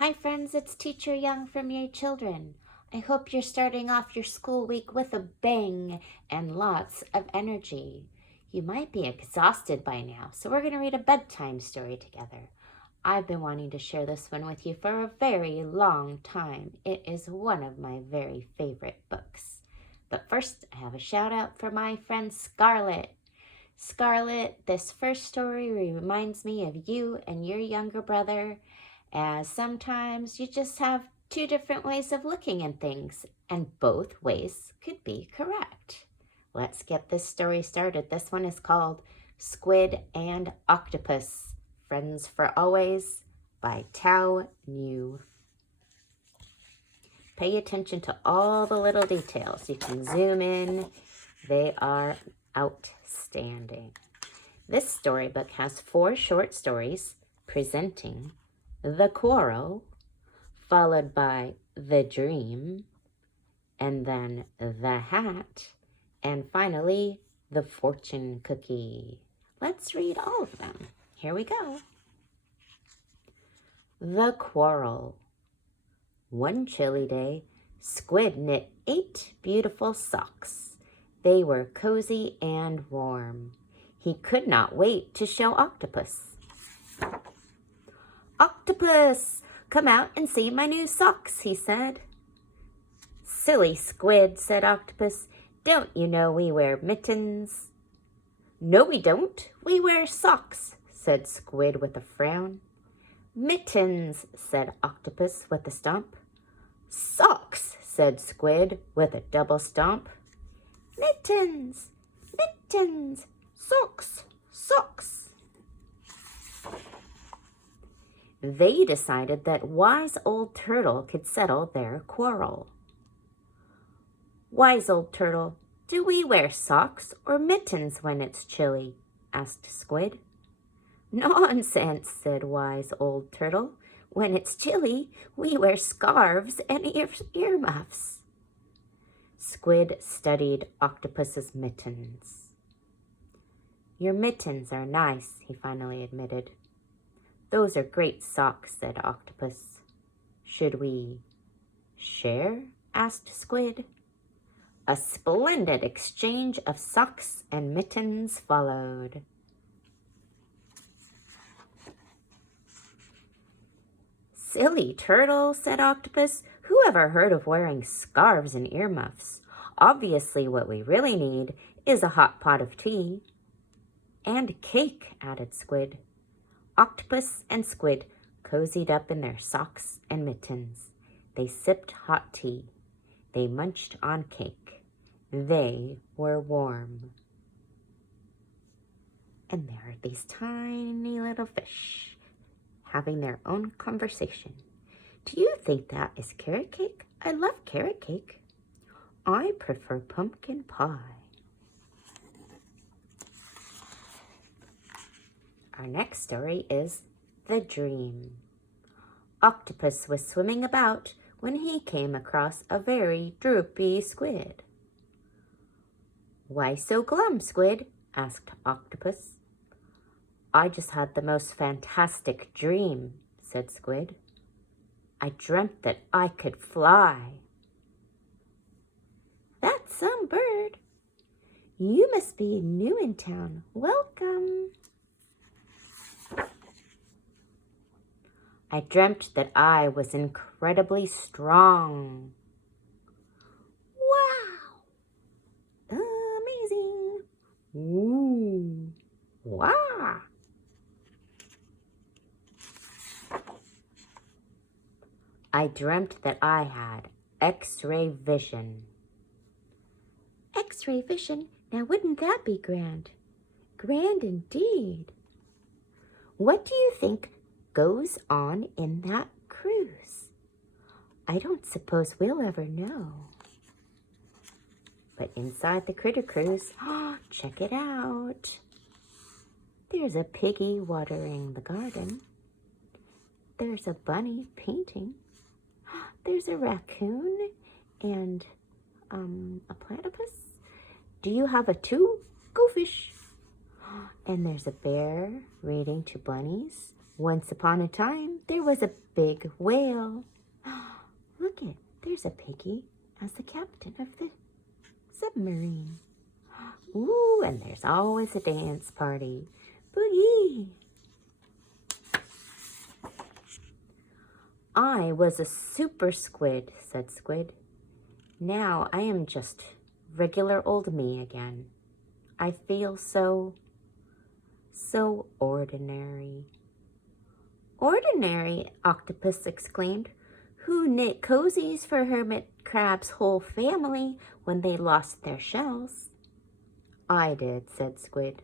Hi friends, it's Teacher Young from Yay Children. I hope you're starting off your school week with a bang and lots of energy. You might be exhausted by now, so we're going to read a bedtime story together. I've been wanting to share this one with you for a very long time. It is one of my very favorite books. But first, I have a shout out for my friend Scarlett. Scarlett, this first story reminds me of you and your younger brother, as sometimes you just have two different ways of looking at things, and both ways could be correct. Let's get this story started. This one is called Squid and Octopus, Friends for Always by Tao New. Pay attention to all the little details. You can zoom in. They are outstanding. This storybook has 4 short stories presenting the quarrel, followed by the dream, and then the hat, and finally the fortune cookie. Let's read all of them. Here we go. The quarrel. One chilly day, Squid knit 8 beautiful socks. They were cozy and warm. He could not wait to show Octopus. "Octopus, come out and see my new socks," he said. "Silly Squid," said Octopus. "Don't you know we wear mittens?" "No, we don't. We wear socks," said Squid with a frown. "Mittens," said Octopus with a stomp. "Socks," said Squid with a double stomp. "Mittens, mittens, socks, socks." They decided that Wise Old Turtle could settle their quarrel. "Wise Old Turtle, do we wear socks or mittens when it's chilly?" asked Squid. "Nonsense," said Wise Old Turtle. "When it's chilly, we wear scarves and earmuffs." Squid studied Octopus's mittens. "Your mittens are nice," he finally admitted. "Those are great socks," said Octopus. "Should we share?" asked Squid. A splendid exchange of socks and mittens followed. "Silly turtle," said Octopus. "Who ever heard of wearing scarves and earmuffs? Obviously, what we really need is a hot pot of tea." "And cake," added Squid. Octopus and Squid cozied up in their socks and mittens. They sipped hot tea. They munched on cake. They were warm. And there are these tiny little fish having their own conversation. "Do you think that is carrot cake? I love carrot cake." "I prefer pumpkin pie." Our next story is The Dream. Octopus was swimming about when he came across a very droopy squid. "Why so glum, Squid?" asked Octopus. "I just had the most fantastic dream," said Squid. "I dreamt that I could fly." "That's some bird. You must be new in town. Welcome." "I dreamt that I was incredibly strong." "Wow! Amazing! Ooh! Wow!" "I dreamt that I had X-ray vision." "X-ray vision? Now wouldn't that be grand?" "Grand indeed." "What do you think goes on in that cruise?" "I don't suppose we'll ever know." But inside the critter cruise, check it out. There's a piggy watering the garden. There's a bunny painting. There's a raccoon and a platypus. Do you have a two? Go fish. And there's a bear reading to bunnies. Once upon a time, there was a big whale. Look it, there's a piggy as the captain of the submarine. Ooh, and there's always a dance party. Boogie! I was a super squid, said Squid. Now I am just regular old me again. I feel so ordinary. Ordinary, Octopus exclaimed. Who knit cozies for Hermit Crab's whole family when they lost their shells? I did, said Squid.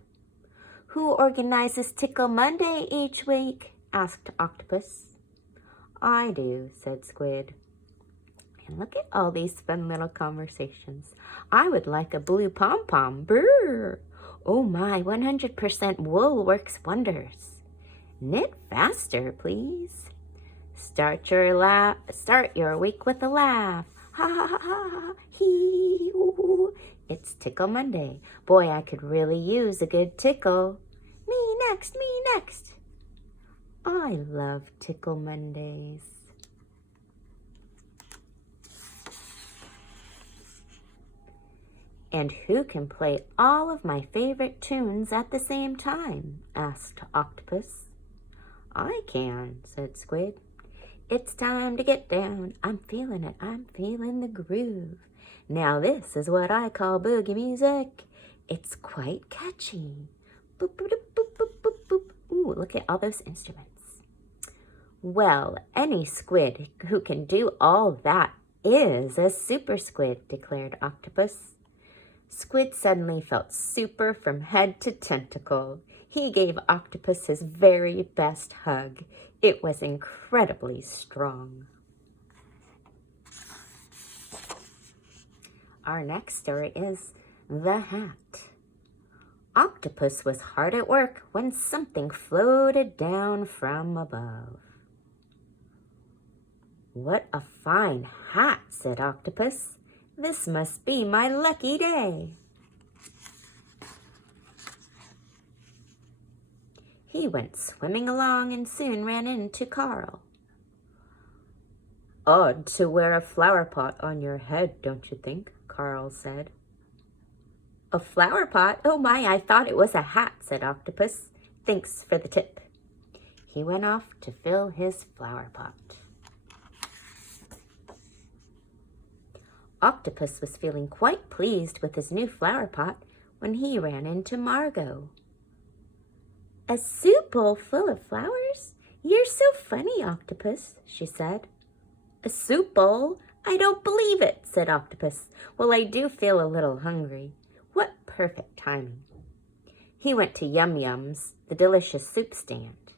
Who organizes Tickle Monday each week? Asked Octopus. I do, said Squid. And look at all these fun little conversations. I would like a blue pom-pom. Brr! Oh my, 100% wool works wonders. Knit faster, please. Start your week with a laugh. Ha ha ha ha, hee hoo. It's Tickle Monday. Boy, I could really use a good tickle. Me next, me next. I love Tickle Mondays. And who can play all of my favorite tunes at the same time? Asked Octopus. I can, said Squid. It's time to get down. I'm feeling it. I'm feeling the groove. Now this is what I call boogie music. It's quite catchy. Boop, boop, boop, boop, boop, boop. Ooh, look at all those instruments. Well, any squid who can do all that is a super squid, declared Octopus. Squid suddenly felt super from head to tentacle. He gave Octopus his very best hug. It was incredibly strong. Our next story is The Hat. Octopus was hard at work when something floated down from above. What a fine hat, said Octopus. This must be my lucky day. He went swimming along and soon ran into Carl. Odd to wear a flower pot on your head, don't you think? Carl said. A flower pot? Oh my, I thought it was a hat, said Octopus. Thanks for the tip. He went off to fill his flower pot. Octopus was feeling quite pleased with his new flower pot when he ran into Margot. A soup bowl full of flowers? You're so funny, Octopus, she said. A soup bowl? I don't believe it, said Octopus. Well, I do feel a little hungry. What perfect timing. He went to Yum Yum's, the delicious soup stand.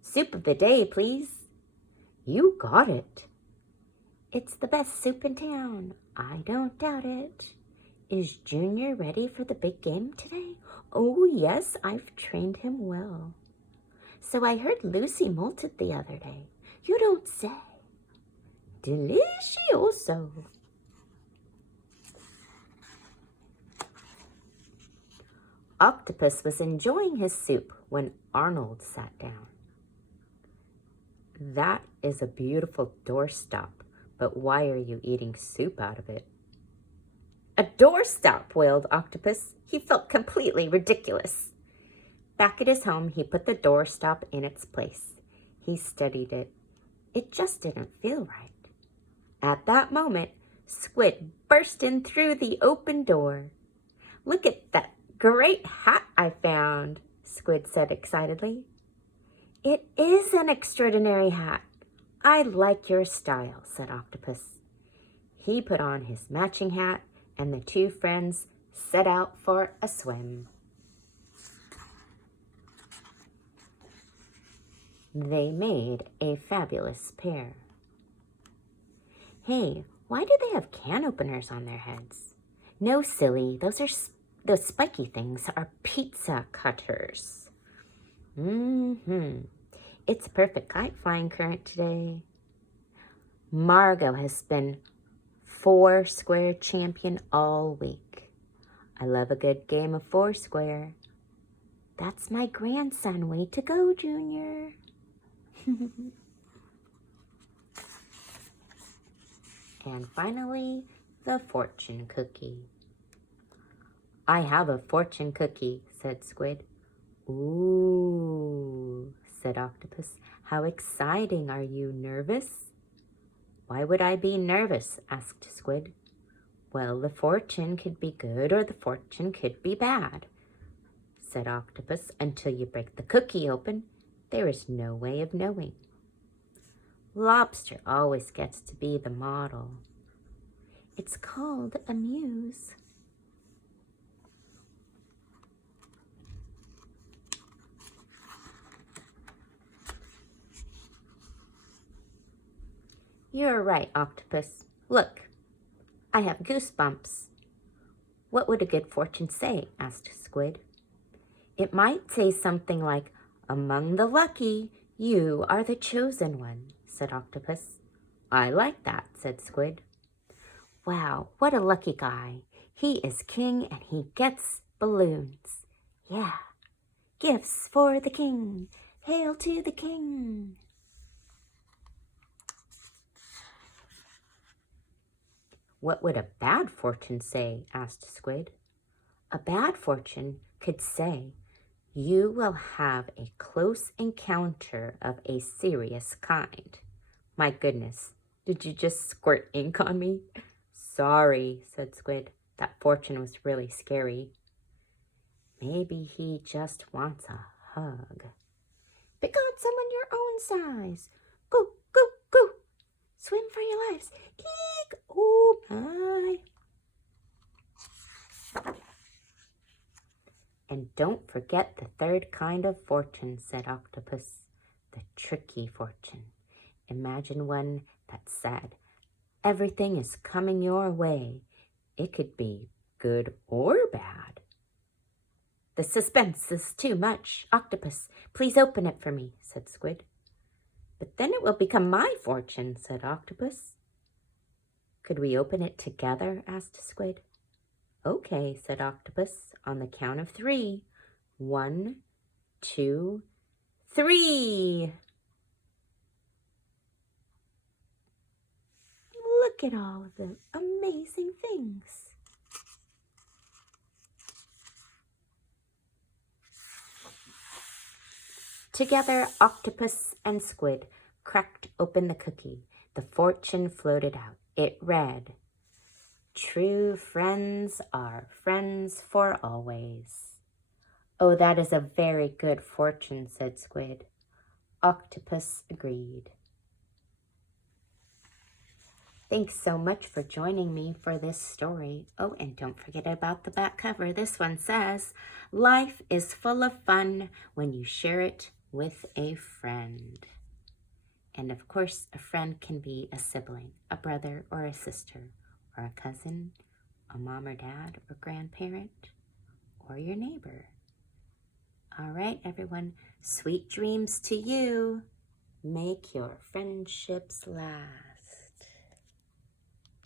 Soup of the day, please. You got it. It's the best soup in town. I don't doubt it. Is Junior ready for the big game today? Oh, yes, I've trained him well. So I heard Lucy molted the other day. You don't say. Delicioso. Octopus was enjoying his soup when Arnold sat down. That is a beautiful doorstop, but why are you eating soup out of it? A doorstop, wailed Octopus. He felt completely ridiculous. Back at his home, he put the doorstop in its place. He studied it. It just didn't feel right. At that moment, Squid burst in through the open door. Look at that great hat I found, Squid said excitedly. It is an extraordinary hat. I like your style, said Octopus. He put on his matching hat, and the two friends set out for a swim. They made a fabulous pair. Hey, why do they have can openers on their heads? No, silly, those spiky things are pizza cutters. It's a perfect kite flying current today. Margot has been Foursquare champion all week. I love a good game of Foursquare. That's my grandson. Way to go, Junior. And finally, the fortune cookie. I have a fortune cookie, said Squid. Ooh, said Octopus. How exciting. Are you nervous? Why would I be nervous? Asked Squid. Well, the fortune could be good or the fortune could be bad, said Octopus. Until you break the cookie open, there is no way of knowing. Lobster always gets to be the model. It's called a muse. You're right, Octopus. Look, I have goosebumps. What would a good fortune say? Asked Squid. It might say something like, among the lucky, you are the chosen one, said Octopus. I like that, said Squid. Wow, what a lucky guy. He is king and he gets balloons. Yeah, gifts for the king. Hail to the king. What would a bad fortune say? Asked Squid. A bad fortune could say, you will have a close encounter of a serious kind. My goodness, did you just squirt ink on me? Sorry, said Squid. That fortune was really scary. Maybe he just wants a hug. Pick on someone your own size. Go, go, go. Swim for your lives. Eek! Oh my. And don't forget the third kind of fortune, said Octopus. The tricky fortune. Imagine one that said, everything is coming your way. It could be good or bad. The suspense is too much. Octopus, please open it for me, said Squid. But then it will become my fortune, said Octopus. Could we open it together? Asked Squid. Okay, said Octopus, on the count of 3. 1, 2, 3. Look at all of the amazing things. Together, Octopus and Squid cracked open the cookie. The fortune floated out. It read, true friends are friends for always. Oh, that is a very good fortune, said Squid. Octopus agreed. Thanks so much for joining me for this story. Oh, and don't forget about the back cover. This one says, life is full of fun when you share it with a friend. And of course, a friend can be a sibling, a brother or a sister, or a cousin, a mom or dad or grandparent, or your neighbor. All right, everyone, sweet dreams to you. Make your friendships last.